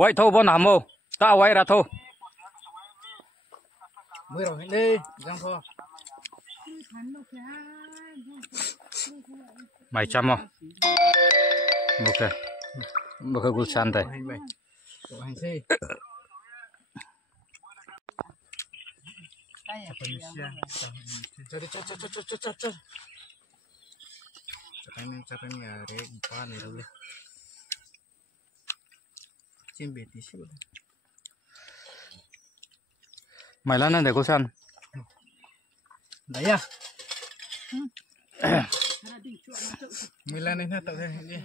quay thô bao nằm mô ta quay ra thô mới rồi đi giang thô mày chăm không ok bữa cái san đây hành xe Capek nih ada ikan nih dulu. Cimbe di sini. mày lên đây để cô san Đấy à? Mình lên đây hết tao đây đi.